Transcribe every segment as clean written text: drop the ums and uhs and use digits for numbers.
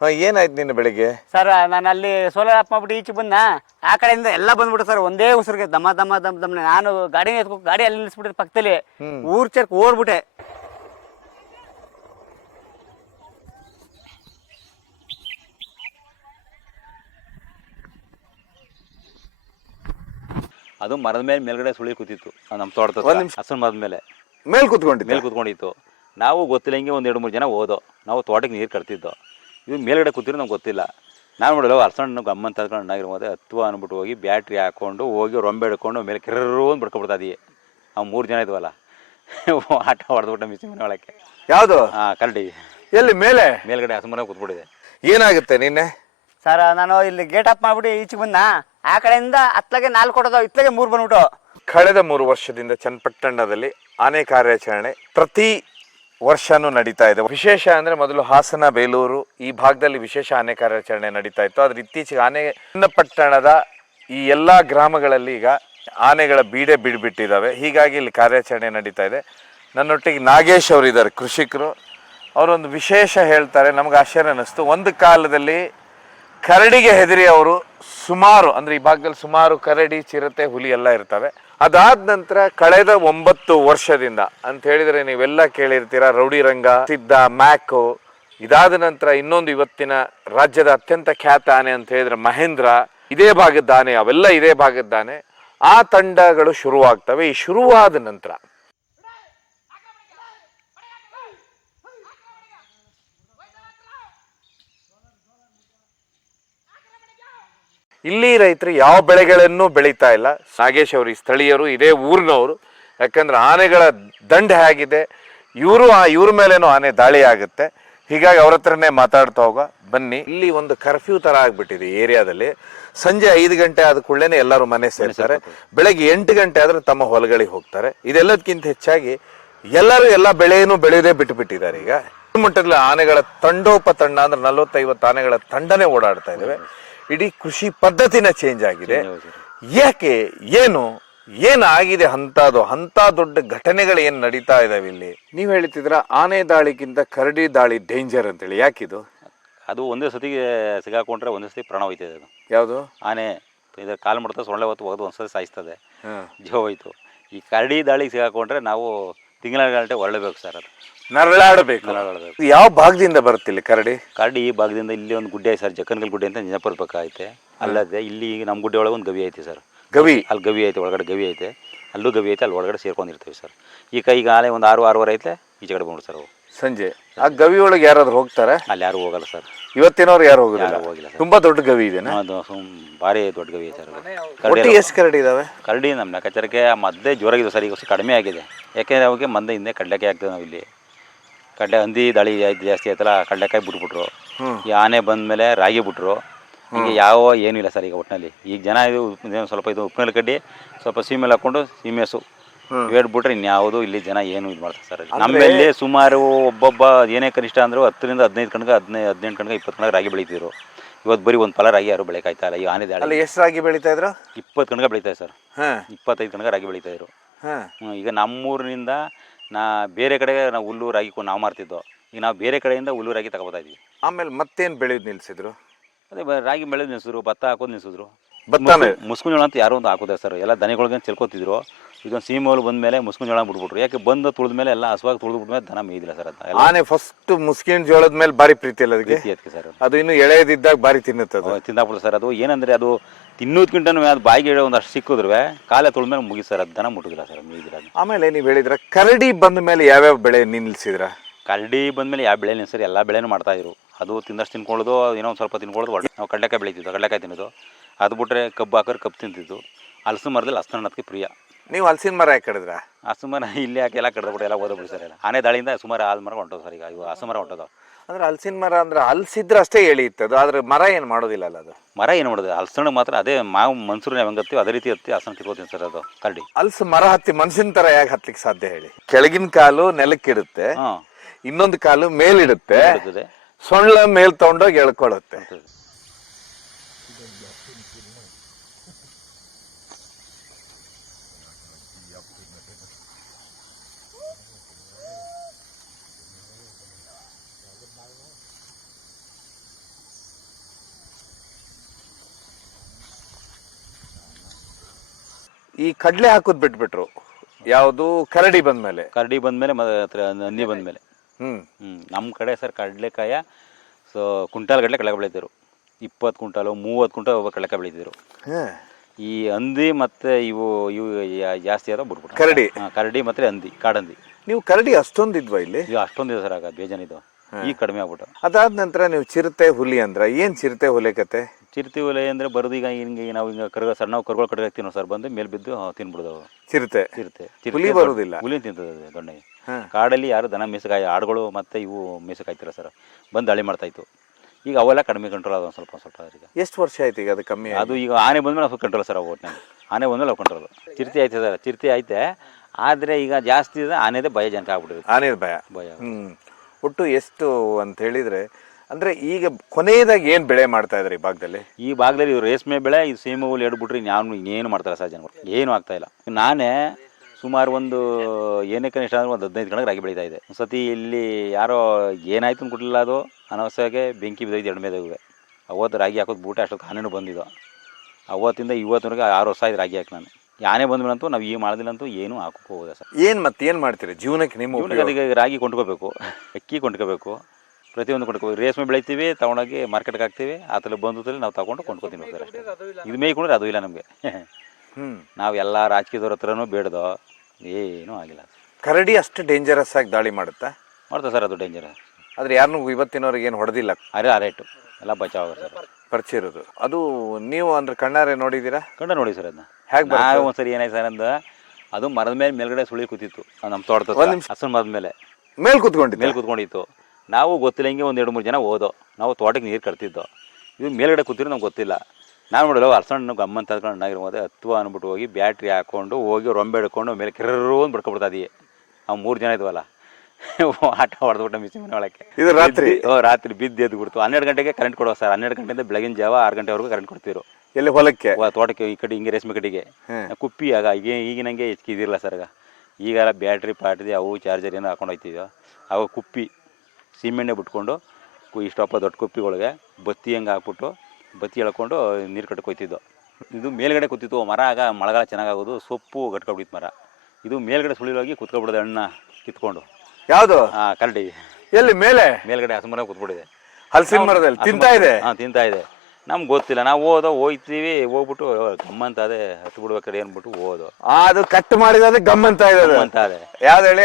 ಏನಾಯ್ತು ನಿನ್ನ ಬೆಳಿಗ್ಗೆ? ಸರ್ ನಾನು ಅಲ್ಲಿ ಸೋಲಾರ್ ಆಫ್ ಮಾಡ್ಬಿಟ್ಟು ಈಚೆ ಬಂದ, ಆ ಕಡೆಯಿಂದ ಎಲ್ಲ ಬಂದ್ಬಿಟ್ಟು ಸರ್ ಒಂದೇ ಉಸಿರಿಗೆ ದಮ್ಮ ದಮ್ಮ ದಮ್ ದಮ್ಮನೆ. ನಾನು ಗಾಡಿ ಗಾಡಿ ಅಲ್ಲಿ ನಿಲ್ಲಿಸ್ಬಿಟ್ಟಿದ್ದೆ ಪಕ್ಕದಲ್ಲಿ, ಊರ್ ಚರ್ಕ್ ಓಡ್ಬಿಟ್ಟೆ. ಅದು ಮರದ ಮೇಲೆ ಮೇಲ್ಗಡೆ ಸುಳಿ ಕೂತಿತ್ತು ನಮ್ಮ ತೋಟದ ಹಸನ ಮರದ ಮೇಲೆ ಕೂತ್ಕೊಂಡಿತ್ತು. ನಾವು ಗೊತ್ತಿಲ್ಲ, ಹಿಂಗೆ ಒಂದು 2-3 ಜನ ಹೋದೋ. ನಾವು ತೋಟಕ್ಕೆ ನೀರು ಕಟ್ತಿದ್ದೋ. ಇದು ಮೇಲ್ಗಡೆ ಕೂತಿರೋ ನಮ್ಗೆ ಗೊತ್ತಿಲ್ಲ. ನಾನು ನೋಡಿಲ್ಲ, ಹರ್ಸಣ್ಣ ಗಮ್ಮನ್ ತದ್ಕೊಂಡು ಅಣ್ಣಾಗಿರ್ಬೋದು ಹತ್ತುವ ಅಂದ್ಬಿಟ್ಟು ಹೋಗಿ ಬ್ಯಾಟ್ರಿ ಹಾಕ್ಕೊಂಡು ಹೋಗಿ ರೊಂಬೆ ಹಿಡ್ಕೊಂಡು ಮೇಲೆ ಕೆರ್ರೂ ಅಂತ ಬಿಡ್ಕೊಬಿಡ್ತಾದೀವಿ. ನಾವು 3 ಜನ ಇದ್ವಲ್ಲ, ಆಟ ಹೊಡೆದ್ಬಿಟ್ಟು ಮಿಸಿ ಮನೆ ಒಳಕ್ಕೆ. ಯಾವುದು? ಕರಡಿ. ಎಲ್ಲಿ? ಮೇಲ್ಗಡೆ ಹಸನ ಮನೆ ಕೂತ್ಬಿಟ್ಟಿದೆ. ಏನಾಗುತ್ತೆ ನಿನ್ನೆ? ಸರ್ ನಾನು ಇಲ್ಲಿ ಗೇಟ್ ಆಫ್ ಮಾಡ್ಬಿಟ್ಟು ಈಚೆಗೆ ಬಂದ, ಆ ಕಡೆಯಿಂದ ಅತ್ಲಾಗೆ 4 ಕೊಡೋದು, ಇತ್ಲಾಗೆ 3 ಬಂದ್ಬಿಟ್ಟು. ಕಳೆದ 3 ವರ್ಷದಿಂದ ಚನ್ನಪಟ್ಟಣದಲ್ಲಿ ಆನೆ ಕಾರ್ಯಾಚರಣೆ ಪ್ರತಿ ವರ್ಷನೂ ನಡೀತಾ ಇದೆ. ವಿಶೇಷ ಅಂದರೆ ಮೊದಲು ಹಾಸನ, ಬೇಲೂರು ಈ ಭಾಗದಲ್ಲಿ ವಿಶೇಷ ಆನೆ ಕಾರ್ಯಾಚರಣೆ ನಡೀತಾ ಇತ್ತು. ಆದ್ರೆ ಇತ್ತೀಚೆಗೆ ಚನ್ನಪಟ್ಟಣದ ಈ ಎಲ್ಲ ಗ್ರಾಮಗಳಲ್ಲಿ ಈಗ ಆನೆಗಳ ಬೀಡೆ ಬಿಡ್ಬಿಟ್ಟಿದ್ದಾವೆ. ಹೀಗಾಗಿ ಇಲ್ಲಿ ಕಾರ್ಯಾಚರಣೆ ನಡೀತಾ ಇದೆ. ನನ್ನೊಟ್ಟಿಗೆ ನಾಗೇಶ್ ಅವರು ಇದ್ದಾರೆ, ಕೃಷಿಕರು. ಅವರೊಂದು ವಿಶೇಷ ಹೇಳ್ತಾರೆ, ನಮ್ಗೆ ಆಶ್ಚರ್ಯ ಅನ್ನಿಸ್ತು. ಒಂದು ಕಾಲದಲ್ಲಿ ಕರಡಿಗೆ ಹೆದರಿ ಅವರು ಸುಮಾರು, ಅಂದರೆ ಈ ಭಾಗದಲ್ಲಿ ಸುಮಾರು ಕರಡಿ, ಚಿರತೆ, ಹುಲಿ ಎಲ್ಲ ಇರ್ತವೆ. ಅದಾದ ನಂತರ ಕಳೆದ 9 ವರ್ಷದಿಂದ ಅಂತ ಹೇಳಿದರೆ ನೀವೆಲ್ಲ ಕೇಳಿರ್ತೀರ, ರೌಡಿ ರಂಗ, ಸಿದ್ಧ, ಮ್ಯಾಕೋ. ಇದಾದ ನಂತರ ಇನ್ನೊಂದು ಇವತ್ತಿನ ರಾಜ್ಯದ ಅತ್ಯಂತ ಖ್ಯಾತ ಆನೆ ಅಂತ ಹೇಳಿದ್ರೆ ಮಹೇಂದ್ರ, ಇದೇ ಭಾಗದ ಆನೆ, ಅವೆಲ್ಲ ಇದೇ ಭಾಗದ ಆನೆ. ಆ ತಂಡಗಳು ಶುರುವಾಗ್ತವೆ. ಈ ಶುರುವಾದ ನಂತರ ಇಲ್ಲಿ ರೈತರು ಯಾವ ಬೆಳೆಗಳನ್ನು ಬೆಳೀತಾ ಇಲ್ಲ. ನಾಗೇಶ್ ಅವರು ಈ ಸ್ಥಳೀಯರು, ಇದೇ ಊರಿನವರು. ಯಾಕಂದ್ರೆ ಆನೆಗಳ ದಂಡ ಹೇಗಿದೆ, ಇವ್ರ ಮೇಲೇನೂ ಆನೆ ದಾಳಿ ಆಗುತ್ತೆ. ಹೀಗಾಗಿ ಅವ್ರ ಹತ್ರನೇ ಮಾತಾಡ್ತಾ ಹೋಗ ಬನ್ನಿ. ಇಲ್ಲಿ ಒಂದು ಕರ್ಫ್ಯೂ ತರ ಆಗ್ಬಿಟ್ಟಿದೆ ಏರಿಯಾದಲ್ಲಿ. ಸಂಜೆ 5 ಗಂಟೆ ಆದ ಕೂಡಲೇ ಎಲ್ಲರೂ ಮನೆ ಸೇರ್ತಾರೆ. ಬೆಳಗ್ಗೆ 8 ಗಂಟೆ ಆದ್ರೆ ತಮ್ಮ ಹೊಲಗಳಿಗೆ ಹೋಗ್ತಾರೆ. ಇದೆಲ್ಲದಕ್ಕಿಂತ ಹೆಚ್ಚಾಗಿ ಎಲ್ಲರೂ ಎಲ್ಲ ಬೆಳೆಯನ್ನು ಬೆಳೆಯೋದೇ ಬಿಟ್ಟುಬಿಟ್ಟಿದ್ದಾರೆ. ಈಗ ಮಟ್ಟದಲ್ಲಿ ಆನೆಗಳ ತಂಡೋಪತಂಡ ಅಂದ್ರೆ 40-50 ಆನೆಗಳ ತಂಡನೇ ಓಡಾಡ್ತಾ ಇದಾವೆ. ಇಡೀ ಕೃಷಿ ಪದ್ಧತಿನ ಚೇಂಜ್ ಆಗಿದೆ. ಯಾಕೆ? ಏನಾಗಿದೆ? ಅಂತ ದೊಡ್ಡ ಘಟನೆಗಳು ಏನ್ ನಡೀತಾ ಇದಾವೆ ಇಲ್ಲಿ? ನೀವ್ ಹೇಳ್ತಿದ್ರ ಆನೆ ದಾಳಿಗಿಂತ ಕರಡಿ ದಾಳಿ ಡೇಂಜರ್ ಅಂತೇಳಿ. ಯಾಕಿದು? ಅದು ಒಂದೇ ಸತಿಗೆ ಸಿಗಾಕೊಂಡ್ರೆ ಒಂದೇ ಸತಿ ಪ್ರಾಣ ಹೋಯ್ತದೆ. ಅದು ಯಾವುದು? ಆನೆ ಕಾಲು ಮಾಡ್ತಾ ಸೊಳ್ಳೆ ಹೊತ್ತು ಹೋಗೋದು ಒಂದ್ಸತಿ ಸಾಯಿಸ್ತದೆ, ಜೀವ ಹೋಯ್ತು. ಈ ಕರಡಿ ದಾಳಿಗೆ ಸಿಗಾಕೊಂಡ್ರೆ ನಾವು ತಿಂಗಳ ಗಂಟೆ ಹೊರಡಬೇಕು ಸರ್. ಅದು ನರಳಾಡಬೇಕು. ಯಾವ ಭಾಗದಿಂದ ಬರುತ್ತಿಲ್ಲ ಕರಡಿ? ಕರಡಿ ಈ ಭಾಗದಿಂದ ಇಲ್ಲಿ ಒಂದು ಗುಡ್ಡೆ ಐತೆ ಸರ್, ಜಕ್ಕನಗಲ್ ಗುಡ್ಡೆ ಅಂತ ನೆನಪುರ ಪಕ್ಕ ಐತೆ. ಅಲ್ಲದೆ ಇಲ್ಲಿ ನಮ್ಮ ಗುಡ್ಡೆ ಒಳಗೆ ಒಂದು ಗವಿ ಐತೆ ಸರ್. ಅಲ್ಲಿ ಗವಿ ಐತೆ, ಒಳಗಡೆ ಗವಿ ಐತೆ, ಅಲ್ಲೂ ಗವಿ ಐತೆ. ಅಲ್ಲಿ ಒಳಗಡೆ ಸೇರ್ಕೊಂಡಿರ್ತೀವಿ ಸರ್. ಈಗ ಆಲೆ ಒಂದು 6-6:15 ಐತೆ, ಈಚೆ ಕಡೆ ಬಂದ್ಬಿಡು ಸರ್. ಅವು ಸಂಜೆ ಆ ಗವಿ ಒಳಗೆ ಯಾರಾದ್ರೂ ಹೋಗ್ತಾರೆ? ಅಲ್ಲಿ ಯಾರು ಹೋಗಲ್ಲ ಸರ್. ಇವತ್ತಿನವ್ರು ಯಾರು ಹೋಗಿಲ್ಲ. ತುಂಬಾ ದೊಡ್ಡ ಗವಿ ಇದೆ. ಅದು ಭಾರಿ ದೊಡ್ಡ ಗವಿ ಸರ್. ಕರಡಿ ಎಷ್ಟು ಕರಡಿ ಇದಾವೆ? ಕರಡಿ ನಮ್ಮ ಲೆಕ್ಕಾಚಾರಕ್ಕೆ ಮೊದಲೇ ಜೋರಾಗಿದೆ ಸರ್, ಈಗ ಕಡಿಮೆ ಆಗಿದೆ. ಯಾಕೆಂದರೆ ಅವಾಗೆ ಮಂದೆ ಹಿಂದೆ ಕಡಲೆಕಾಯಿ ಆಗ್ತದೆ. ನಾವು ಇಲ್ಲಿ ಹಂದಿ ದಾಳಿ ಜಾಸ್ತಿ ಆಯ್ತಲ್ಲ, ಕಡಲೆಕಾಯಿ ಬಿಟ್ಬಿಟ್ರು. ಈ ಆನೆ ಬಂದಮೇಲೆ ರಾಗಿ ಬಿಟ್ರು. ಹೀಗೆ ಏನೂ ಇಲ್ಲ ಸರ್ ಈಗ ಒಟ್ಟಿನಲ್ಲಿ. ಈಗ ಜನ ಇದು ಸ್ವಲ್ಪ ಉಪ್ಪಿನಲ್ಲಿ ಕಡ್ಡಿ, ಸ್ವಲ್ಪ ಸೀಮೆಯಲ್ಲಿ ಹಾಕ್ಕೊಂಡು ಸೀಮೆಸು ಹೇಳ್ಬಿಟ್ರೆ ಇನ್ಯಾವುದು ಇಲ್ಲಿ ಜನ ಏನು ಇದು ಮಾಡ್ತಾರೆ ಸರ್. ನಮ್ಮಲ್ಲಿ ಸುಮಾರು ಒಬ್ಬೊಬ್ಬ ಏನೇ ಕನಿಷ್ಠ ಅಂದರೂ 10ರಿಂದ 15 ಕಣಗ 18 ಕಣಗ 20 ಕಣಗ ರಾಗಿ ಬೆಳೀತಿದ್ರು. ಇವತ್ತು ಬರೀ ಒಂದು ಫಲ ರಾಗಿ ಯಾರು ಬೆಳಕಾಯ್ತಾ ಇಲ್ಲ. ಈ ಆನೆ ದಾಳಿ ಎಷ್ಟು ರಾಗಿ ಬೆಳೀತಾ ಇದ್ರು? 20 ಕಣಗ ಬೆಳೀತಾ ಸರ್. 25 ಕಣಗ ರಾಗಿ ಬೆಳೀತಾ ಇದ್ರು. ಈಗ ನಮ್ಮೂರಿನಿಂದ ಬೇರೆ ಕಡೆ ನಾವು ಹುಲ್ಲು ರಾಗಿ ನಾವು ಮಾರ್ತಿದ್ದೋ. ಈಗ ನಾವು ಬೇರೆ ಕಡೆಯಿಂದ ಹುಲ್ಲು ರಾಗಿ ತಗೋತಾ ಇದ್ವಿ. ಆಮೇಲೆ ಮತ್ತೇನು ಬೆಳೆಯೋದು ನಿಲ್ಸಿದ್ರು? ಅದೇ ರಾಗಿ ಬೆಳೆದು ನಿಲ್ಸಿದ್ರು, ಭತ್ತ ಹಾಕೋದು ನಿಲ್ಸಿದ್ರು. ಮುಸ್ಕುಂಜೋಳ ಅಂತ ಯಾರು ಅಂತ ಹಾಕೋದೆ ಸರ್. ಎಲ್ಲ ದನಗಳಿಗೆ ಚೆಲ್ಕೋತಿದ್ರು. ಇದೊಂದು ಸೀಮೋಲು ಬಂದಮೇಲೆ ಮುಸ್ಕುಂಜೋಳ ಬಿಟ್ಬಿಟ್ರು. ಯಾಕೆ ಬಂದು ತುಳಿದ ಮೇಲೆ ಎಲ್ಲ ಹಸುವಾಗಿ ತುಳಿದು ಬಿಟ್ಮೇಲೆ ದನ ಮೇಯ್ದಿಲ್ಲ ಸರ್. ಅದು ಆನೆ ಫಸ್ಟ್ ಮುಸ್ಕಿನ ಜೋಳದ ಮೇಲೆ ಭಾರಿ ಪ್ರೀತಿ ಅಲ್ಲ ಅದಕ್ಕೆ ಸರ್. ಅದು ಇನ್ನು ಎಳೆಯದಿದ್ದಾಗ ಭಾರಿ ತಿನ್ನುತ್ತದೆ, ತಿಂದಾಕ್ಬಿಡ್ತು ಸರ್. ಅದು ಏನಂದ್ರೆ ಅದು ತಿನ್ನೋದ್ಕಿಂತನೂ ಅದು ಬಾಯಿಗೆ ಒಂದಷ್ಟು ಸಿಕ್ಕಿದ್ರು ಕಾಲೇ ತುಳಿದ ಮೇಲೆ ಮುಗಿ ಸರ್. ಅದು ದನ ಮುಟ್ಟಿದಿಲ್ಲ ಸರ್, ಮೇಯ್ದಿಲ್ಲ. ಆಮೇಲೆ ನೀವು ಹೇಳಿದ್ರ ಕರಡಿ ಬಂದ ಮೇಲೆ ಯಾವ್ಯಾವ ಬೆಳೆ ನಿಲ್ಸಿದ್ರ? ಕರಡಿ ಬಂದಮೇಲೆ ಯಾವ ಬೆಳೆ ನಿಲ್ಸರಿ ಎಲ್ಲ ಬೆಳೆನೂ ಮಾಡ್ತಾಯಿದ್ರು. ಅದು ತಿಂದಷ್ಟು ತಿನ್ಕೊಳ್ಳೋದು, ಏನೋ ಒಂದು ಸ್ವಲ್ಪ ತಿನ್ಕೊಳ್ಳೋದು. ಒಳ್ಳೆ ನಾವು ಕಡಲೆಕಾಯಿ ಬೆಳೀತಿದ್ದು, ಕಡಲೆಕಾಯಿ ತಿನ್ನೋದು. ಅದು ಬಿಟ್ಟರೆ ಕಬ್ಬು ಹಾಕೋರು ಕಬ್ಬು ತಿಂತಿದ್ದು. ಹಲಸು ಮರದಲ್ಲಿ ಹಲಸಿನ ಹಣ್ಣಕ್ಕೆ ಪ್ರಿಯ. ನೀವು ಹಲಸಿನ ಮರ ಯಾಕೆ ಕಡಿದ್ರ? ಹಸು ಮರ ಇಲ್ಲಿ ಯಾಕೆ ಎಲ್ಲ ಕಡ್ದು ಬಿಟ್ಟು ಎಲ್ಲ ಓದೋಬಿಡಿ ಸರ್. ಎಲ್ಲ ಆನೆ ದಾಳಿಯಿಂದ ಸುಮಾರು ಆಲ್ ಮರ ಹೊಂಟೋದು ಸರ್. ಈಗ ಇವು ಹಸು ಮರ ಹೊಂಟೋದು. ಅಂದ್ರೆ ಹಲಸಿನ ಮರ ಅಂದ್ರೆ ಹಲಸಿದ್ರೆ ಅಷ್ಟೇ ಎಳಿಯುತ್ತೆ, ಆದ್ರೆ ಮರ ಏನು ಮಾಡೋದಿಲ್ಲ ಅಲ್ಲ. ಅದು ಮರ ಏನು ಮಾಡೋದು? ಹಲಸಣ್ಣಗೆ ಮಾತ್ರ ಅದೇ ಮಾವು ಮನ್ಸೂರು ನಾವು ಹೆಂಗೆ ಹತ್ತೀವಿ ಅದೇ ರೀತಿ ಹತ್ತಿ ಹಸನ ಕಿತ್ಕೋತೀನಿ ಸರ್. ಅದು ಕರಡಿ ಹಲಸು ಮರ ಹತ್ತಿ ಮನುಷ್ಯನ ತರ ಯಾಕೆ ಹತ್ಲಿಕ್ಕೆ ಸಾಧ್ಯ ಹೇಳಿ? ಕೆಳಗಿನ ಕಾಲು ನೆಲಕ್ಕಿಡುತ್ತೆ, ಇನ್ನೊಂದು ಕಾಲು ಮೇಲಿಡುತ್ತೆ, ಸೊಳ್ಳ ಮೇಲ್ ತಗೊಂಡೋಗಿ ಎಳ್ಕೊಳ್ಳುತ್ತೆ. ಈ ಕಡ್ಲೆ ಹಾಕೋದ್ ಬಿಟ್ಬಿಟ್ರು, ಯಾವುದು ಕರಡಿ ಬಂದ್ಮೇಲೆ. ಕರಡಿ ಬಂದಮೇಲೆ ಹಂದಿ ಬಂದಮೇಲೆ. ಹ್ಮ್ ನಮ್ಮ ಕಡೆ ಸರ್ ಕಡಲೆಕಾಯ ಕುಂಟಾಲ್ ಗಟ್ಟಲೆ ಕಡಲೆಕಾಯಿ ಬೆಳೀತಿದ್ರು. 20 ಕ್ವಿಂಟಾಲು 30 ಕ್ವಿಂಟಾಲ್ ಕಡಲೆಕಾಯಿ ಬೆಳೀತಿದ್ರು. ಈ ಹಂದಿ ಮತ್ತೆ ಇವು ಜಾಸ್ತಿ ಆದ ಬಿಟ್ಬಿಟ್ಟು ಕರಡಿ. ಕರಡಿ ಮತ್ತೆ ಹಂದಿ, ಕಾಡಂದಿ. ನೀವು ಕರಡಿ ಅಷ್ಟೊಂದಿದ್ವಾ ಇಲ್ಲಿ? ಇದು ಅಷ್ಟೊಂದಿದೆ ಸರ್, ಆಗ ಬೇಜಾನಿದ್ದು. ಈಗ ಕಡಿಮೆ ಆಗ್ಬಿಟ್ಟು. ಅದಾದ ನಂತರ ನೀವು ಚಿರತೆ ಹುಲಿ ಅಂದ್ರ ಏನ್ ಚಿರತೆ ಹುಲಿ ಕತೆ? ಚಿರತೆ ಹುಲಿ ಅಂದ್ರೆ ಬರೋದು ಈಗ ಹಿಂಗೆ ನಾವು ಹಿಂಗೆ ಸಣ್ಣ ಕರುಗಳು ಕಡೆ ಹಾಕ್ತೀವಿ ಸರ್, ಬಂದು ಮೇಲೆ ಬಿದ್ದು ತಿನ್ಬಿಡ್ದವು. ಚಿರತೆ ಚಿರತೆ ಹುಲಿ ಬರುದಿಲ್ಲ. ಹುಲಿ ತಿಂತದೆ ದೊಣ್ಣೆ. ಕಾಡಲ್ಲಿ ಯಾರು ದನ ಮೇಸಕಾಯಿ ಆಡುಗಳು ಮತ್ತೆ ಇವು ಮೇಸಕಾಯ್ತಿರ ಸರ್, ಬಂದು ದಾಳಿ ಮಾಡ್ತಾ ಇತ್ತು. ಈಗ ಅವೆಲ್ಲ ಕಡಿಮೆ ಕಂಟ್ರೋಲ್ ಆದ ಸ್ವಲ್ಪ ಸ್ವಲ್ಪ. ಈಗ ಎಷ್ಟು ವರ್ಷ ಆಯ್ತು ಈಗ ಅದು ಕಮ್ಮಿ? ಅದು ಈಗ ಆನೆ ಬಂದ್ಮೇಲೆ ನಾವು ಕಂಟ್ರೋಲ್ ಸರ್, ಅವು ಒಟ್ಟಿನಲ್ಲಿ ಆನೆ ಬಂದ್ಮೇಲೆ ನಾವು ಕಂಟ್ರೋಲ್. ಚಿರತೆ ಐತೆ ಸರ್, ಚಿರತೆ ಐತೆ, ಆದರೆ ಈಗ ಜಾಸ್ತಿ ಇದೆ ಆನೆದೇ ಭಯ ಜನಕ್ಕೆ ಆಗ್ಬಿಟ್ಟಿದೆ. ಆನೆ ಭಯ. ಒಟ್ಟು ಎಷ್ಟು ಅಂತ ಹೇಳಿದ್ರೆ ಅಂದ್ರೆ ಈಗ ಕೊನೆಯದಾಗಿ ಏನ್ ಬೆಳೆ ಮಾಡ್ತಾ ಇದ್ದಾರೆ ಈ ಭಾಗದಲ್ಲಿ? ಈ ಭಾಗದಲ್ಲಿ ರೇಷ್ಮೆ ಬೆಳೆ, ಇದು ಸೀಮೆ ಹುಲ್ಲು ಎಡ್ಬಿಟ್ರಿ ನಾನು ಇನ್ನೇನು ಮಾಡ್ತಾರೆ ಸರ್ ಜನಗಳು, ಏನು ಆಗ್ತಾ ಇಲ್ಲ. ನಾನೇ ಸುಮಾರು ಒಂದು ಏನೇ ಕನಿಷ್ಠ ಅಂದ್ರೆ ಒಂದು 15 ಕಣಕ್ಕೆ ರಾಗಿ ಬೆಳೀತಾ ಇದೆ. ಸತಿ ಇಲ್ಲಿ ಯಾರೋ ಏನಾಯ್ತು ಅಂತ ಕೊಡಲಿಲ್ಲ, ಅದು ಅನವಶ್ಯಕ್ಕೆ ಬೆಂಕಿ ಬಿದ್ದೈತೆ ಎಡ್ಮೇದಾಗುವೆ. ಅವತ್ತು ರಾಗಿ ಹಾಕೋದು ಬೂಟೆ ಅಷ್ಟೊತ್ತು ಆನೆನೂ ಬಂದಿದ್ದು. ಅವತ್ತಿಂದ ಇವತ್ತಿನವರೆಗೆ 6 ವರ್ಷ ಆಯ್ತು ರಾಗಿ ಹಾಕಿ ನಾನು. ಆನೆ ಬಂದ್ಮೇಲಂತೂ ನಾವು ಈ ಮಾಡೋದಿಲ್ಲಂತೂ ಏನು ಹಾಕೋಕೆ ಹೋಗೋದ ಸರ್. ಏನು ಮಾಡ್ತೀರಿ ಜೀವನಕ್ಕೆ? ನಿಮ್ಮ ಅದಕ್ಕೆ ರಾಗಿ ಕೊಂಡ್ಕೋಬೇಕು, ಅಕ್ಕಿ ಕೊಂಡ್ಕೋಬೇಕು, ಪ್ರತಿಯೊಂದು ಕೊಂಡ್ಕೋಬೇಕು. ರೇಷ್ಮೆ ಬೆಳಿತೀವಿ, ತೊಗೊಂಡೋಗಿ ಮಾರ್ಕೆಟ್ಗೆ ಹಾಕ್ತೀವಿ, ಆತಲ್ಲಿ ಬಂದಲ್ಲಿ ನಾವು ತಗೊಂಡು ಕೊಂಡ್ಕೊತೀನಿ ಸರ್ ಅಷ್ಟೇ. ಇದು ಮೇಯ್ಕೊಂಡ್ರೆ ಅದು ಇಲ್ಲ ನಮಗೆ. ನಾವು ಎಲ್ಲ ರಾಜಕೀಯದವ್ರ ಹತ್ರನೂ ಬೇಡ್ದೋ ಏನೂ ಆಗಿಲ್ಲ. ಕರಡಿ ಅಷ್ಟು ಡೇಂಜರಸ್ ಆಗಿ ದಾಳಿ ಮಾಡುತ್ತಾ? ಮಾಡ್ತಾ ಸರ್, ಅದು ಡೇಂಜರ್. ಆದ್ರೆ ಯಾರನ್ನೂ ಇವತ್ತಿನವ್ರಿಗೆ ಏನು ಹೊಡೆದಿಲ್ಲ. ಅರೇಟು ಎಲ್ಲ ಬಚಾವ ಸರ್, ಪರಿಚಯ ಇರೋದು. ಅದು ನೀವು ಅಂದ್ರೆ ಕಣ್ಣಾರೆ ನೋಡಿದ್ದೀರಾ? ನೋಡಿ ಸರ್ ಅದನ್ನ. ಹೇಗೆ ನಾವು ಒಂದ್ಸರಿ ಏನಾಯ್ತು ಸರ್ ಅಂದ, ಅದು ಮರದ ಮೇಲೆ ಮೇಲ್ಗಡೆ ಸುಳಿ ಕೂತಿತ್ತು ನಮ್ಮ ತೋಟದ ಹಸನ್ ಮರದ ಮೇಲೆ ಕೂತ್ಕೊಂಡಿತ್ತು. ನಾವು ಗೊತ್ತಿಲ್ಲ, ಹಿಂಗೆ 1-2-3 ಜನ ಹೋದೋ. ನಾವು ತೋಟಕ್ಕೆ ನೀರು ಕಟ್ತಿದ್ದೋ, ಇದು ಮೇಲ್ಗಡೆ ಕೂತಿರೋ ನಮ್ಗೆ ಗೊತ್ತಿಲ್ಲ. ನಾನು ನೋಡಲ್ಲ ಅರ್ಸಣ್ಣ ಗಮ್ಮನ್ ತಗೊಂಡು ಆಗಿರ್ಬೋದು ಹತ್ತುವ ಅಂದ್ಬಿಟ್ಟು ಹೋಗಿ ಬ್ಯಾಟ್ರಿ ಹಾಕ್ಕೊಂಡು ಹೋಗಿ ರೊಂಬೆ ಹಿಡ್ಕೊಂಡು ಮೇಲೆ ಕಿರ್ರೂ ಅಂತ ಬಿಡ್ಕೊಬಿಡ್ತದೀ. ನಾವು 3 ಜನ ಇದ್ವಲ್ಲ, ಆಟ ಹೊಡೆದ್ಬಿಟ್ಟು ಮಿಸಿ ಮನೆ ಒಳಕ್ಕೆ. ಇದು ರಾತ್ರಿ ರಾತ್ರಿ ಬಿದ್ದು ಎದ್ದು ಬಿಡ್ತು. 12 ಗಂಟೆಗೆ ಕರೆಂಟ್ ಕೊಡುವ ಸರ್. 12 ಗಂಟೆಯಿಂದ ಬೆಳಗಿನ ಜಾವ 6 ಗಂಟೆವರೆಗೂ ಕರೆಂಟ್ ಕೊಡ್ತಿರು. ಎಲ್ಲಿ? ಹೊಲಕ್ಕೆ, ತೋಟಕ್ಕೆ. ಈ ಕಡೆ ಹಿಂಗೆ ರೇಷ್ಮೆ ಕಡೆಗೆ ಕುಪ್ಪಿ. ಆಗ ಈಗಿನಂಗೆ ಹೆಚ್ಚಿಗೆ ಇದಿರಲ್ಲ ಸರ್. ಈಗೆಲ್ಲ ಬ್ಯಾಟ್ರಿ ಪಾಟ್ರಿ ಅವು ಚಾರ್ಜರ್ ಏನೋ ಹಾಕೊಂಡು ಹೋಗ್ತಿದ್ವು. ಅವಾಗ ಕುಪ್ಪಿ ಸೀಮೆಣ್ಣೆ ಬಿಟ್ಕೊಂಡು ಇಷ್ಟಪ್ಪ ದೊಡ್ಡ ಕುಪ್ಪಿಗಳಿಗೆ ಬತ್ತಿ ಹಂಗೆ ಹಾಕ್ಬಿಟ್ಟು ಬತ್ತಿ ಎಳ್ಕೊಂಡು ನೀರು ಕಟ್ಟಕ್ಕೆ ಹೋಗ್ತಿದ್ದೋ. ಇದು ಮೇಲ್ಗಡೆ ಕೂತಿತ್ತು ಮರ. ಆಗ ಮಳೆಗಾಲ ಚೆನ್ನಾಗಾಗೋದು, ಸೊಪ್ಪು ಗಟ್ಕೊಬಿಟ್ಟಿತ್ತು ಮರ. ಇದು ಮೇಲ್ಗಡೆ ಸುಳಿಲೋಗಿ ಕುತ್ಕೊಬಿಡೋದು, ಹಣ್ಣ ಕಿತ್ಕೊಂಡು. ಯಾವುದು? ಕರಡಿ. ಎಲ್ಲಿ? ಮೇಲ್ಗಡೆ ಹಸುಮರ ಕೂತ್ಬಿಟ್ಟಿದೆ, ಹಲಸಿನ ಮರದಲ್ಲಿ ತಿಂತಾ ಇದೆ. ತಿಂತಾ ಇದೆ. ನಮ್ಗೆ ಗೊತ್ತಿಲ್ಲ. ನಾವು ಹೋಗ್ತೀವಿ, ಹೋಗ್ಬಿಟ್ಟು ಗಮ್ಮಂತ ಅದೇ ಹತ್ತು ಬಿಡ್ಬೇಕಾದ್ರೆ ಏನ್ಬಿಟ್ಟು ಅದು ಕಟ್ ಮಾಡಿದ್ರೆ ಗಮ್ಮಂತ ಇದೆ. ಯಾವ್ದು ಹೇಳಿ?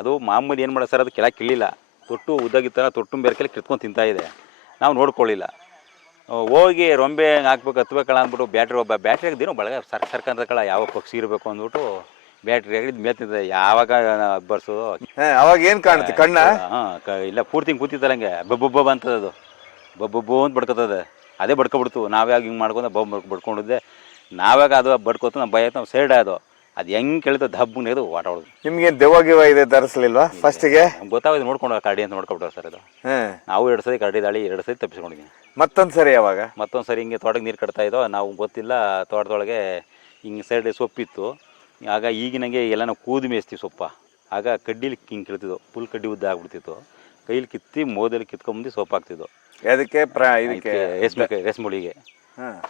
ಅದು ಮಾಮೂಲಿ ಏನು ಮಾಡೋದು ಸರ್, ಅದು ಕೆಳಗೆ ಕಿಳಿಲ್ಲ. ತೊಟ್ಟು ಉದ್ದಾಗಿತ್ತಲ್ಲ, ತೊಟ್ಟು ಬೇರೆ ಕೆಲ ಕಿತ್ಕೊಂಡು ತಿಂತಾ ಇದೆ. ನಾವು ನೋಡ್ಕೊಳ್ಳಿಲ್ಲ. ಹೋಗಿ ರೊಂಬೆ ಹಾಕ್ಬೇಕು ಹತ್ಬೇಕಲ್ಲ ಅಂದ್ಬಿಟ್ಟು ಬ್ಯಾಟ್ರಿ ಹಾಕಿದ್ದೀನೋ ಬಳಗ ಸರ್ಕಂತಕ್ಕಳ ಯಾವ ಪಕ್ಷಿ ಇರಬೇಕು ಅಂದ್ಬಿಟ್ಟು ಬ್ಯಾಟ್ರಿ ಹಾಕಿದ್ದು ಮೇಲೆ ತಿಂತದೆ. ಯಾವಾಗ ಬರ್ಸೋದು ಅವಾಗ ಏನು ಕಾಣುತ್ತೆ ಕಣ್ಣ? ಇಲ್ಲ, ಪೂರ್ತಿ ಹಿಂಗೆ ಕೂತಿತ್ತಲ್ಲ ಹಂಗೆ ಬಬ್ಬ ಅಂತದ. ಅದು ಬಬ್ಬು ಅಂತ ಬಡ್ಕೊತದೆ. ಅದೇ ಬಡ್ಕೊಬಿಡ್ತು. ನಾವ್ಯಾಗ ಹಿಂಗೆ ಮಾಡ್ಕೊಂಡು ಬಡ್ಕೊಂಡಿದ್ದೆ. ನಾವಾಗ ಅದು ಬಡ್ಕೋತು, ನಮ್ಮ ಭಯ ಆಯ್ತು. ನಾವು ಸೈಡ್ ಅದು ಹೆಂಗೆ ಕೇಳಿತು ದಬ್ಬು ನೆಗೆದು ಆಟ ಹೊಡೆದು. ನಿಮ್ಗೆ ದೆವ್ವ ಇದೆ ತರಿಸಲಿಲ್ವಾ ಫಸ್ಟಿಗೆ? ಗೊತ್ತಾಗೋದು ನೋಡ್ಕೊಂಡು ಕರಡಿ ಅಂತ ನೋಡ್ಕೊಬಿಟ್ರೆ ಸರ್. ಅದು ನಾವು 2 ಸರಿ ಕರಡಿ ದಾಳಿ 2 ಸರಿ ತಪ್ಪಿಸ್ಕೊಂಡಿದ್ದೀನಿ. ಮತ್ತೊಂದ್ಸರಿ ಯಾವಾಗ? ಮತ್ತೊಂದ್ಸರಿ ಹಿಂಗೆ ತೋಟಕ್ಕೆ ನೀರು ಕಟ್ತಾ ಇದ್ದೋ. ನಾವು ಗೊತ್ತಿಲ್ಲ, ತೋಟದೊಳಗೆ ಹಿಂಗೆ ಸೈಡ್ ಸೊಪ್ಪಿತ್ತು. ಆಗ ಈಗಿನಂಗೆ ಎಲ್ಲ ನಾವು ಕೂದು ಮೇಯಿಸ್ತೀವಿ ಸೊಪ್ಪ. ಆಗ ಕಡ್ಡಿಲಿ ಹಿಂಗೆ ಕಿಳ್ತಿದ್ದೋ, ಫುಲ್ ಕಡ್ಡಿ ಉದ್ದ ಆಗ್ಬಿಡ್ತಿತ್ತು. ಕೈಲಿ ಕಿತ್ತಿ ಮೋದಲ್ಲಿ ಕಿತ್ಕೊಂಬಂದು ಸೊಪ್ಪು ಹಾಕ್ತಿದ್ದೋ. ಅದಕ್ಕೆ ರೇಷ್ಮೆಳಿಗೆ.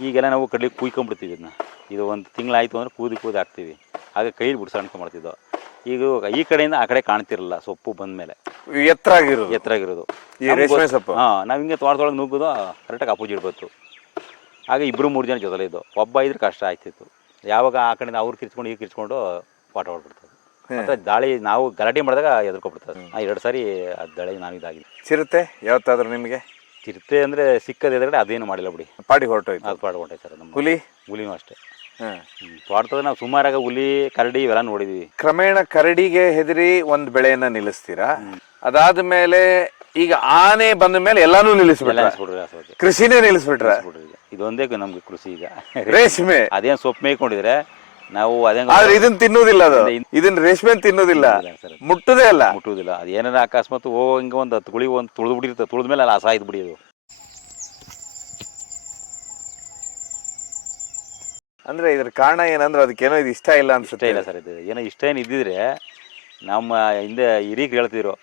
ಈಗೆಲ್ಲ ನಾವು ಕಡ್ಲಿ ಕುಯ್ಕೊಂಡ್ಬಿಡ್ತೀವಿ. ಇದನ್ನ ಇದು 1 ತಿಂಗಳಾಯ್ತು ಅಂದ್ರೆ ಕೂದಿ ಹಾಕ್ತೀವಿ. ಆಗ ಕೈಲಿ ಬಿಡ್ಸ್ಕೊಂಡ್ಕೊಂಡ್ಬಿಡ್ತಿದ್ದೋ. ಈಗ ಈ ಕಡೆಯಿಂದ ಆ ಕಡೆ ಕಾಣ್ತಿರಲ್ಲ ಸೊಪ್ಪು ಬಂದ್ಮೇಲೆ. ಎತ್ತರಾಗಿರೋದು ನಾವ್ ಹಿಂಗೆ ತೋಟದೊಳಗೆ ನುಗ್ಗೋದು, ಕರೆಕ್ಟಾಗಿ ಅಪೋಸಿಟ್ ಬಂತು. ಆಗ 2-3 ಜನ ಜೊತೆಲೆ ಇದ್ದು. ಒಬ್ಬ ಇದ್ರೆ ಕಷ್ಟ ಆಯ್ತಿತ್ತು. ಯಾವಾಗ ಆ ಕಡೆಯಿಂದ ಅವ್ರು ಕಿರ್ಚ್ಕೊಂಡು ಈಗ ಕಿರ್ಚ್ಕೊಂಡು ಪಾಠ ಹೊಡ್ಬಿಡ್ತದೆ. ಮತ್ತೆ ದಾಳಿ ನಾವು ಗಲಾಟೆ ಮಾಡಿದಾಗ ಎದುರ್ಕೊಬಿಡ್ತದೆ. 2 ಸಾರಿ ಅದು ದಾಳಿ ನಾವು ಇದಾಗಿದೆ. ಚಿರತೆ ಯಾವತ್ತಾದ್ರೂ ನಿಮಗೆ? ಚಿರತೆ ಅಂದರೆ ಸಿಕ್ಕದ ಎದುರುಗಡೆ ಅದೇನು ಮಾಡಿಲ್ಲ ಬಿಡಿ, ಪಾಡಿ ಹೊರಟೋಯ್ತು. ಅದು ಪಾಡಿ ಹೊರಟೋಯ್ತು ಸರ್. ನಮ್ಮ ಹುಲಿನೂ ಅಷ್ಟೇ. ತೋಟದ ನಾವು ಸುಮಾರಾಗ ಹುಲಿ ಕರಡಿ ಇವೆಲ್ಲ ನೋಡಿದ್ವಿ. ಕ್ರಮೇಣ ಕರಡಿಗೆ ಹೆದರಿ ಒಂದು ಬೆಳೆಯನ್ನ ನಿಲ್ಲಿಸ್ತೀರಾ. ಅದಾದ ಮೇಲೆ ಈಗ ಆನೆ ಬಂದ ಮೇಲೆ ಎಲ್ಲಾನು ನಿಲ್ಲಿಸ್ಬಿಟ್ರೆ, ಕೃಷಿನೇ ನಿಲ್ಲಿಸ್ಬಿಟ್ರೆ. ಇದೊಂದೇ ನಮ್ಗೆ ಕೃಷಿ. ಈಗ ರೇಷ್ಮೆ ಅದೇನು ಸೊಪ್ಪು ಮೇಯ್ಕೊಂಡಿದ್ರೆ ನಾವು ಇದನ್ನ ತಿನ್ನೋದಿಲ್ಲ. ಅದು ಇದನ್ನ ರೇಷ್ಮೆ ತಿನ್ನೋದಿಲ್ಲ, ಮುಟ್ಟುದೇ ಅಲ್ಲ. ಮುಟ್ಟುವುದಿಲ್ಲ. ಅದು ಏನಾರ ಅಕಸ್ಮಾತ್ ಹಿಂಗೆ ಒಂದು 10 ಗುಳಿ ಒಂದು ತುಳಿದು ಬಿಟ್ಟಿರ್ತದೆ. ತುಳಿದ ಮೇಲೆ ಅಲ್ಲಿ ಸಾಯ್ದು ಬಿಡಿಯೋದು. ಅಂದ್ರೆ ಇದ್ರ ಕಾರಣ ಏನಂದ್ರೆ ಅದಕ್ಕೇನೋ ಇದು ಇಷ್ಟ ಇಲ್ಲ ಅನ್ಸುತ್ತೆ. ಇಲ್ಲ ಸರ್, ಇದು ಏನೋ ಇಷ್ಟ ಏನು ಇದ್ದಿದ್ರೆ ನಮ್ಮ ಹಿಂದೆ ಹಿರೀಕರು ಹೇಳ್ತಿದ್ರು,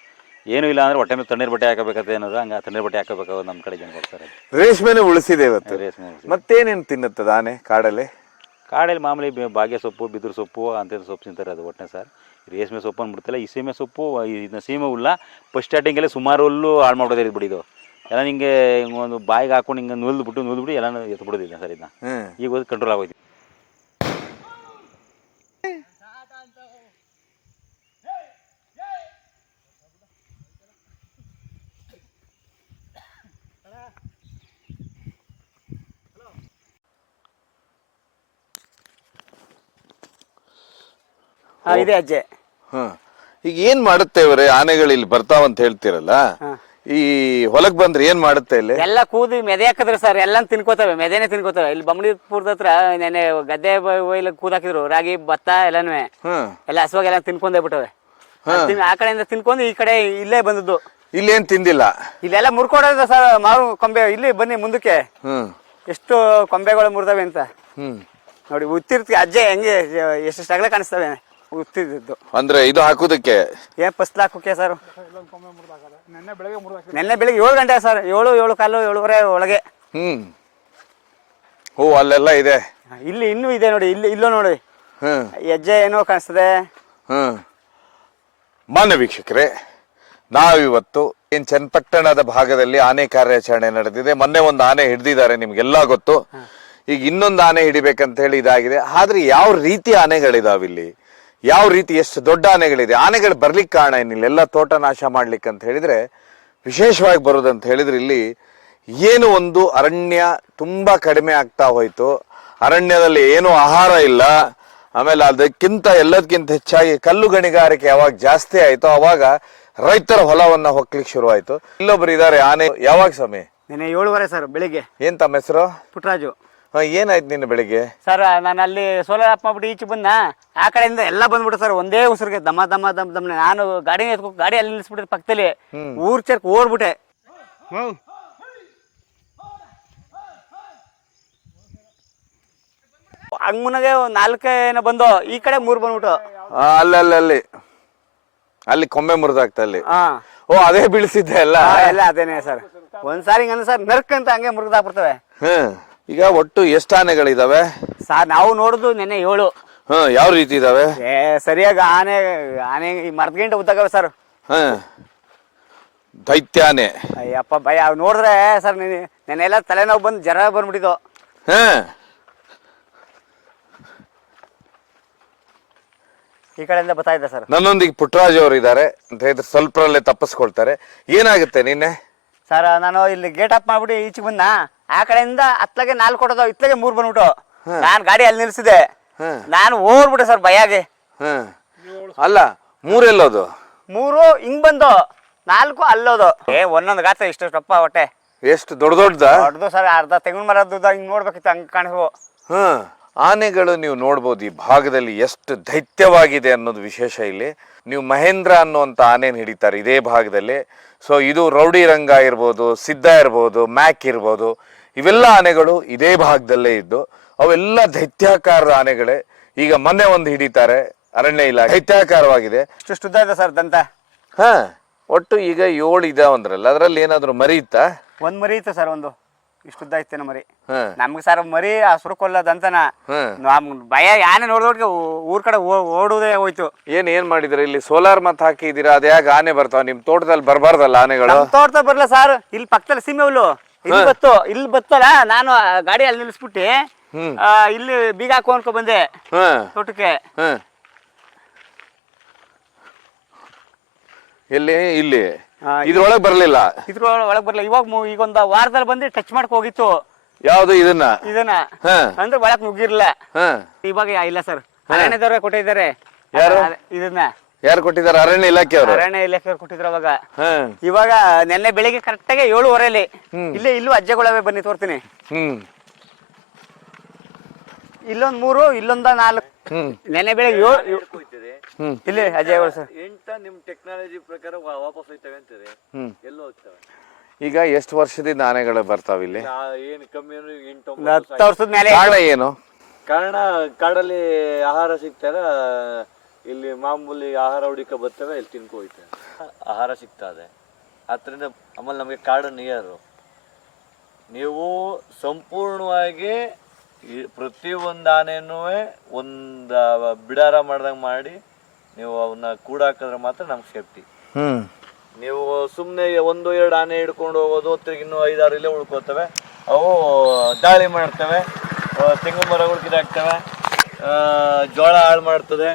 ಏನೂ ಇಲ್ಲ ಅಂದ್ರೆ ಹೊಟ್ಟೆ ಮೇಲೆ ತಣ್ಣೀರು ಬಟ್ಟೆ ಹಾಕಬೇಕಂತ ಏನಾದ್ರು. ಹಂಗೆ ತಣ್ಣೀರು ಬಟ್ಟೆ ಹಾಕಬೇಕು ನಮ್ಮ ಕಡೆ ಜನ ಕೊಡ್ತಾರೆ. ರೇಷ್ಮೆನೇ ಉಳಿಸಿದೆ ಇವತ್ತು. ಮತ್ತೇನೇನು ತಿನ್ನುತ್ತದೆ ಆನೆ ಕಾಡಲ್ಲಿ? ಕಾಡಲ್ಲಿ ಮಾಮೂಲಿ ಬಾಗೆ ಸೊಪ್ಪು ಬಿದಿರು ಸೊಪ್ಪು ಅಂಥದ್ದು ಸೊಪ್ಪು ತಿಂತಾರೆ ಅದು ಒಟ್ಟೆ ಸರ್. ರೇಷ್ಮೆ ಸೊಪ್ಪು ಅಂದ್ಬಿಡ್ತಲ್ಲ, ಈ ಸೀಮೆ ಸೊಪ್ಪು ಇದನ್ನ ಸೀಮೆ ಹುಲ್ಲ ಫಸ್ಟ್ ಸ್ಟಾರ್ಟಿಂಗೆಲ್ಲ ಸುಮಾರು ಹುಲ್ಲು ಹಾಳು ಮಾಡೋದೇ ಬಿಡಿ ಇದು ಎಲ್ಲ ನಿಂಗೆ ಒಂದು ಬಾಯಿಗೆ ಹಾಕೊಂಡು ಹಿಂಗೆ ನುಲ್ಬಿಟ್ಟು ಎಲ್ಲನೂ ಎತ್ಬಿಡೋದಿಲ್ಲ ಸರ್ ಇದನ್ನ. ಈಗ ಹೋಗಿ ಕಂಟ್ರೋಲ್ ಆಗೋಯ್ತು. ಇದೆ ಅಜ್ಜೆ. ಈಗ ಏನ್ ಮಾಡುತ್ತೆ ಇವರೇ ಆನೆಗಳು ಇಲ್ಲಿ ಬರ್ತಾವಂತ ಹೇಳ್ತಿರಲ್ಲ, ಈ ಹೊಲಕ್ ಬಂದ್ರೆ ಏನ್ ಮಾಡುತ್ತೆ ಇಲ್ಲಿ? ಎಲ್ಲ ಕೂದಿ ಮೆದೆ ಹಾಕಿದ್ರು ಸರ್, ಎಲ್ಲ ತಿನ್ಕೋತವೆ, ಮೆದೆನೆ ತಿನ್ಕೋತವೆ. ಇಲ್ಲಿ ಬಮ್ಮಡಿಪುರದ ಹತ್ರ ನೆನೆ ಗದ್ದೆ ಬೈಲ ಕೂದಾಕಿದ್ರು, ರಾಗಿ ಭತ್ತ ಎಲ್ಲಾನು ಎಲ್ಲ ಹಸುವಾಗಿ ಎಲ್ಲ ತಿನ್ಕೊಂಡೇ ಬಿಟ್ಟವೆ. ಆ ಕಡೆಯಿಂದ ತಿನ್ಕೊಂಡು ಈ ಕಡೆ ಇಲ್ಲೇ ಬಂದದ್ದು. ಇಲ್ಲೇನ್ ತಿಂದಿಲ್ಲ? ಇಲ್ಲೆಲ್ಲ ಮುರ್ಕೊಡೋದ ಸರ್, ಮಾರು ಕೊಂಬೆ. ಇಲ್ಲಿ ಬನ್ನಿ ಮುಂದಕ್ಕೆ ಎಷ್ಟು ಕೊಂಬೆಗಳು ಮುರಿದವೆ ಅಂತ ನೋಡಿ. ಉತ್ತಿರ್ತಿ ಅಜ್ಜೆ ಹೆಂಗೆ ಎಷ್ಟು ಸ್ಟಗಲ ಕಾಣಿಸ್ತವೆ ಉತ್ತಿದ್ದು. ಅಂದ್ರೆ ಇದು ಹಾಕುದಕ್ಕೆ ಏನ್ ಫಸ್ಟ್ ಹಾಕೋಕೆ ಸರ್? ನೆನ್ನೆ ಬೆಳಿಗ್ಗೆ 7 ಗಂಟೆ ಸರ್, 7 ಕಾಲು 7:30 ಒಳಗೆ. ಓ ಅಲ್ಲೆಲ್ಲ ಇದೆ. ಇಲ್ಲಿ ಇನ್ನೂ ಇದೆ ನೋಡಿ, ಇಲ್ಲೋ ನೋಡಿ ಹೆಜ್ಜೆ ಏನೋ ಕಾಣಿಸ್ತದೆ. ಮಾನ್ಯ ವೀಕ್ಷಕರೇ, ನಾವಿವತ್ತು ಏನ್ ಚನ್ನಪಟ್ಟಣದ ಭಾಗದಲ್ಲಿ ಆನೆ ಕಾರ್ಯಾಚರಣೆ ನಡೆದಿದೆ. ಮೊನ್ನೆ ಒಂದು ಆನೆ ಹಿಡಿದಿದ್ದಾರೆ, ನಿಮ್ಗೆಲ್ಲ ಗೊತ್ತು. ಈಗ ಇನ್ನೊಂದು ಆನೆ ಹಿಡಿಬೇಕಂತ ಹೇಳಿ ಇದಾಗಿದೆ. ಆದ್ರೆ ಯಾವ ರೀತಿ ಆನೆಗಳಿದಾವೆ ಇಲ್ಲಿ, ಯಾವ ರೀತಿ ಎಷ್ಟು ದೊಡ್ಡ ಆನೆಗಳಿದೆ, ಆನೆಗಳು ಬರ್ಲಿಕ್ಕೆ ಕಾರಣ ಏನಿಲ್ಲ, ಎಲ್ಲ ತೋಟ ನಾಶ ಮಾಡ್ಲಿಕ್ಕೆ ಅಂತ ಹೇಳಿದ್ರೆ ವಿಶೇಷವಾಗಿ ಬರೋದಂತ ಹೇಳಿದ್ರೆ ಇಲ್ಲಿ ಏನು ಒಂದು ಅರಣ್ಯ ತುಂಬಾ ಕಡಿಮೆ ಆಗ್ತಾ ಹೋಯ್ತು. ಅರಣ್ಯದಲ್ಲಿ ಏನು ಆಹಾರ ಇಲ್ಲ. ಆಮೇಲೆ ಅದಕ್ಕಿಂತ ಎಲ್ಲದಕ್ಕಿಂತ ಹೆಚ್ಚಾಗಿ ಕಲ್ಲು ಗಣಿಗಾರಿಕೆ ಯಾವಾಗ ಜಾಸ್ತಿ ಆಯ್ತು ಅವಾಗ ರೈತರ ಹೊಲವನ್ನ ಹೊಕ್ಲಿಕ್ಕೆ ಶುರು ಆಯ್ತು. ಇಲ್ಲೊಬ್ರು ಇದಾರೆ ಆನೆ. ಯಾವಾಗ ಸಮಯ? ನೆನೆ 7:30 ಸರ್ ಬೆಳಿಗ್ಗೆ. ಏನ್ ತಮ್ಮ ಹೆಸರು? ಪುಟ್ಟರಾಜು. ಏನಾಯ್ತು ನಿನ್ನ ಬೆಳಿಗ್ಗೆ? ಸರ್ ನಾನು ಅಲ್ಲಿ ಸೋಲಾರ್ ಆಫ್ ಮಾಡ್ಬಿಟ್ಟು ಈಚೆ ಬಂದ, ಆ ಕಡೆಯಿಂದ ಎಲ್ಲ ಬಂದ್ಬಿಟ್ಟು ಸರ್ ಒಂದೇ ಉಸಿರಿಗೆ ದಮ್ಮ ದಮ್ಮ ದಮ್ ದಮ್ಮನೆ. ನಾನು ಗಾಡಿ ಗಾಡಿ ಅಲ್ಲಿ ನಿಲ್ಲಿಸ್ಬಿಟ್ಟಿದ್ದೆ ಪಕ್ಕದಲ್ಲಿ, ಊರ್ ಚರ್ಕ್ ಓಡ್ಬಿಟ್ಟೆ. ಹಂಗ್ಮುನಾಗೆ 4 ಏನೋ ಬಂದು, ಈ ಕಡೆ 3 ಬಂದ್ಬಿಟ್ಟು ಅಲ್ಲಿ ಅಲ್ಲಿ ಕೊಂಬೆ ಮುರಿದಾಗ್ತ ಅಲ್ಲಿ. ಓ ಅದೇ ಬೀಳ್ಸಿದ್ದೆ ಎಲ್ಲ ಎಲ್ಲ ಅದೇನೆ ಸರ್. ಒಂದ್ಸಾರಿ ಹಿಂಗಂದ್ರೆ ಸರ್ ನರ್ಕ್ ಅಂತ ಹಂಗೆ ಮುರಿದಾಗ್ಬಿಡ್ತವೆ. ಈಗ ಒಟ್ಟು ಎಷ್ಟು ಆನೆಗಳಿದಾವೆ ಸರ್? ನಾವು ನೋಡುದು ನೆನ್ನೆ 7. ಯಾವ ರೀತಿ ಇದಾವೆ? ಸರಿಯಾಗಿ ಆನೆ ಮರದ ಗಂಟೆ ಉದ್ದಾಗವೆ ಸರ್. ದೈತ್ಯ ಆನೆ. ಅಯ್ಯಪ್ಪ ಭಯ ನೋಡಿದ್ರೆ ಸರ್, ನೆನ್ನೆಲ್ಲ ತಲೆನೋವು ಬಂದು ಜ್ವರ ಬಂದ್ಬಿಟ್ಟಿದ್ದು. ಈ ಕಡೆಯಿಂದ ಬರ್ತಾ ಇದ್ದ ಸರ್. ನನ್ನೊಂದಿಗೆ ಪುಟ್ಟರಾಜ್ ಅವರು ಇದ್ದಾರೆ ಅಂತ ಹೇಳಿದ್ರೆ ಸ್ವಲ್ಪರಲ್ಲೇ ತಪ್ಪಿಸ್ಕೊಳ್ತಾರೆ. ಏನಾಗುತ್ತೆ ನಿನ್ನೆ? ಸರ್ ನಾನು ಇಲ್ಲಿ ಗೇಟ್ ಅಪ್ ಮಾಡ್ಬಿಟ್ಟು ಈಚೆಗೆ ಬಂದ, ಆ ಕಡೆಯಿಂದ ಅತ್ಲಾಗೆ 4 ಕೊಡೋದು, ಇತ್ಲಾಗೆ 3 ಬಂದ್ಬಿಟ್ಟು ನಾನ್ ಗಾಡಿ ಅಲ್ಲಿ ನಿಲ್ಸಿದೆ. ನಾನು ಓಡ್ಬಿಟ್ಟೆ ಸರ್ ಭಯಾಗೆ. ಅಲ್ಲ 3 ಎಲ್ಲೋದು? 3 ಹಿಂಗ್ ಬಂದು 4 ಅಲ್ಲೋದು. ಒಂದೊಂದು ಗಾತ್ರ ಇಷ್ಟಪ್ಪ ಹೊಟ್ಟೆ. ಎಷ್ಟು ದೊಡ್ಡದ? ದೊಡ್ಡದು ಸರ್, ಅರ್ಧ ತೆಂಗಿನ ಮರದ್ದು ಹಿಂಗ್ ನೋಡ್ಬೇಕಿತ್ತು, ಹಂಗ್ ಕಾಣಿಸ್ವು. ಆನೆಗಳು ನೀವು ನೋಡ್ಬೋದು ಈ ಭಾಗದಲ್ಲಿ ಎಷ್ಟು ದೈತ್ಯವಾಗಿದೆ ಅನ್ನೋದು ವಿಶೇಷ. ಇಲ್ಲಿ ನೀವು ಮಹೇಂದ್ರ ಅನ್ನುವಂಥ ಆನೆನ ಹಿಡಿತಾರೆ ಇದೇ ಭಾಗದಲ್ಲಿ. ಸೊ ಇದು ರೌಡಿ ರಂಗ ಇರ್ಬೋದು, ಸಿದ್ಧ ಇರ್ಬೋದು, ಮ್ಯಾಕ್ ಇರ್ಬೋದು, ಇವೆಲ್ಲ ಆನೆಗಳು ಇದೇ ಭಾಗದಲ್ಲೇ ಇದ್ದು ಅವೆಲ್ಲ ದೈತ್ಯಾಕಾರದ ಆನೆಗಳೇ. ಈಗ ಮೊನ್ನೆ ಒಂದು ಹಿಡಿತಾರೆ ಅರಣ್ಯ ಇಲಾಖೆ, ದೈತ್ಯಾಕಾರವಾಗಿದೆ. ಇಷ್ಟು ಉದ್ದ ಇದೆ ಸರ್ ದಂತ. ಒಟ್ಟು ಈಗ 7 ಇದಾವಂದ್ರಲ್ಲ, ಅದ್ರಲ್ಲಿ ಏನಾದ್ರು ಮರಿ ಇತ್ತಾ? ಒಂದ್ ಮರಿ ಇತ್ತು ಸರ್, ಒಂದು ಇಷ್ಟು ಉದ್ದ ಇತ್ತೇನ ಮರಿ. ನಮ್ಗೆ ಸರ್ ಮರಿ ಆ ಸುರುಕೊಲ್ಲದಂತನ ಭಯ. ಯಾನೆ ನೋಡಿದೋಟ್ಗೆ ಊರ್ ಕಡೆ ಓಡುವುದೇ ಹೋಯ್ತು. ಏನ್ ಮಾಡಿದ್ರೆ ಇಲ್ಲಿ ಸೋಲಾರ್ ಮತ್ ಹಾಕಿದೀರಾ? ಅದ ಯಾಕೆ ಆನೆ ಬರ್ತಾವ ನಿಮ್ ತೋಟದಲ್ಲಿ? ಬರ್ಬಾರ್ದಲ್ಲ ಆನೆಗಳು? ತೋಟದಲ್ಲಿ ಬರ್ಲ ಸರ್, ಇಲ್ಲಿ ಪಕ್ಕದಲ್ಲಿ ಸೀಮೆ ಹುಲ್ಲು ಇಲ್ಲಿ ಬತ್ತಲ್ಲ. ನಾನು ಗಾಡಿ ಅಲ್ಲಿ ನಿಲ್ಲಿಸ್ಬಿಟ್ಟು ಇಲ್ಲಿ ಬೀಗ ಹಾಕೊಂಡ್ಕೊ ಬಂದೆ ತೋಟಕ್ಕೆ. ಎಲ್ಲಿ? ಇಲ್ಲಿ ಇದ್ರೊಳಗೆ ಬರ್ಲಿಲ್ಲ? ಒಳಗ್ ಬರ್ಲಿಲ್ಲ. ಈಗ ಒಂದು ವಾರದಲ್ಲಿ ಬಂದು ಟಚ್ ಮಾಡಕ್ ಹೋಗಿತ್ತು. ಯಾವ್ದು? ಇದನ್ನ ಅಂದ್ರೆ ಒಳಕ್ ನುಗ್ಗಿರ್ಲಿಲ್ಲ. ಇವಾಗ ಇಲ್ಲ ಸರ್, ಅರಣ್ಯದವ್ರೆ ಕೊಟ್ಟಿದ್ದಾರೆ. ಯಾರು ಇದನ್ನ? ಯಾರು ಕೊಟ್ಟಿದ್ದಾರೆ? ಅರಣ್ಯ ಇಲಾಖೆಯವರು. ಅರಣ್ಯ ಇಲಾಖೆಯವ್ರು ಕೊಟ್ಟಿದ್ರು ಅವಾಗ. ಇವಾಗ ನೆನ್ನೆ ಬೆಳಿಗ್ಗೆ ಕರೆಕ್ಟಾಗಿ 7:30 ಇಲ್ಲೂ ಅಜ್ಜೆಗಳವೆ, ಬನ್ನಿ ತೋರ್ತೀನಿ. ಇಲ್ಲೊಂದ್ 3, ಇಲ್ಲೊಂದ 4. ನೆನ್ನೆ ಬೆಳಿಗ್ಗೆ 7 ಇಲ್ಲಿ ಅಜ್ಜೆಗಳು ಸರ್. ನಿಮ್ ಟೆಕ್ನಾಲಜಿ ಪ್ರಕಾರ ವಾಪಸ್ ಹೋಯ್ತವೆ ಅಂತಾರೆ, ಎಲ್ಲೋ ಹೋಗ್ತವೆ. ಈಗ ಎಷ್ಟು ವರ್ಷದಿಂದ ಆನೆಗಳು ಬರ್ತಾವ ಇಲ್ಲಿ? ಏನು ಕಮ್ಮಿ 10 ವರ್ಷದ ಮೇಲೆ. ಕಾರಣ ಏನು? ಕಾರಣ ಕಾಡಲ್ಲಿ ಆಹಾರ ಸಿಗ್ತಾರ, ಇಲ್ಲಿ ಮಾಮೂಲಿ ಆಹಾರ ಹುಡುಕ ಬರ್ತವೆ, ಇಲ್ಲಿ ತಿನ್ಕೊ ಹೋಯ್ತವೆ. ಆಹಾರ ಸಿಗ್ತದೆ ಅದರಿಂದ. ಆಮೇಲೆ ನಮಗೆ ಕಾಡು ನಿಯರು. ನೀವು ಸಂಪೂರ್ಣವಾಗಿ ಈ ಪ್ರತಿಯೊಂದು ಆನೆನೂ ಒಂದು ಬಿಡಾರ ಮಾಡ್ದಂಗೆ ಮಾಡಿ ನೀವು ಅವನ್ನ ಕೂಡಾಕಿದ್ರೆ ಮಾತ್ರ ನಮ್ಗೆ ಸೇಫ್ಟಿ. ನೀವು ಸುಮ್ಮನೆ 1-2 ಆನೆ ಹಿಡ್ಕೊಂಡು ಹೋಗೋದು, ತಿರ್ಗಿ ಇನ್ನೂ 5-6 ಇಲ್ಲೇ ಉಳ್ಕೋತವೆ. ಅವು ದಾಳಿ ಮಾಡ್ತವೆ, ತೆಂಗು ಮರಗಳು ಕಿದಾಕ್ತವೆ, ಜೋಳ ಹಾಳು ಮಾಡ್ತದೆ.